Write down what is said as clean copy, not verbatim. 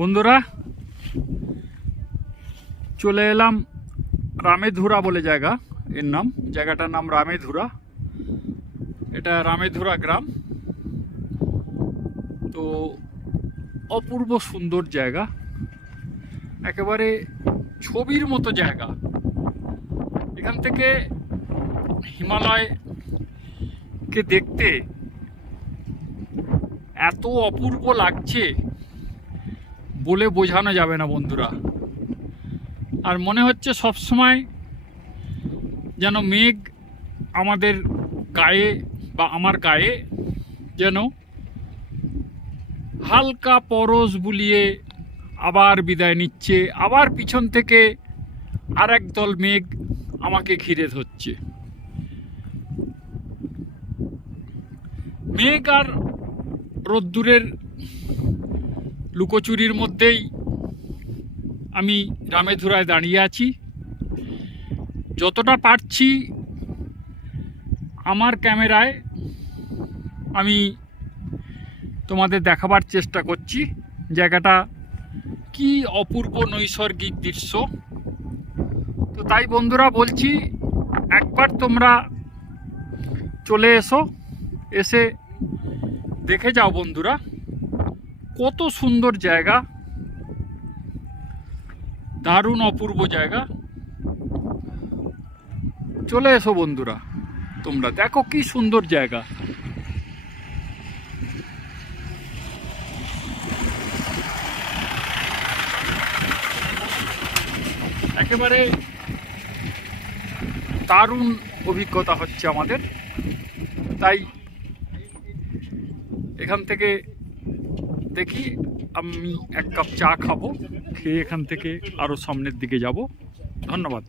বন্ধুরা চলে এলাম রামেধুরা বলে জায়গা, এর নাম, জায়গাটার নাম রামেধুরা। এটা রামেধুরা গ্রাম। তো অপূর্ব সুন্দর জায়গা, একেবারে ছবির মতো জায়গা। এখান থেকে হিমালয়কে দেখতে এত অপূর্ব লাগছে বলে বোঝানো যাবে না বন্ধুরা। আর মনে হচ্ছে সবসময় যেন মেঘ আমাদের গায়ে বা আমার গায়ে যেন হালকা পরশ বুলিয়ে আবার বিদায় নিচ্ছে, আবার পিছন থেকে আর এক দল মেঘ আমাকে ঘিরে ধরছে। মেঘ আর রোদ্দুরের লুকোচুরির মধ্যেই আমি রামেধুরায় দাঁড়িয়ে আছি। যতটা পারছি আমার ক্যামেরায় আমি তোমাদের দেখাবার চেষ্টা করছি জায়গাটা কি অপূর্ব নৈসর্গিক দৃশ্য। তো তাই বন্ধুরা বলছি, একবার তোমরা চলে এসে দেখে যাও বন্ধুরা, কত সুন্দর জায়গা, দারুণ অপূর্ব জায়গা। চলে এসো বন্ধুরা, তোমরা দেখো কি সুন্দর জায়গা। একেবারে দারুণ অভিজ্ঞতা হচ্ছে আমাদের। তাই এখান থেকে দেখি আমি এক কাপ চা খাবো, খেয়ে এখান থেকে আরো সামনের দিকে যাব। ধন্যবাদ।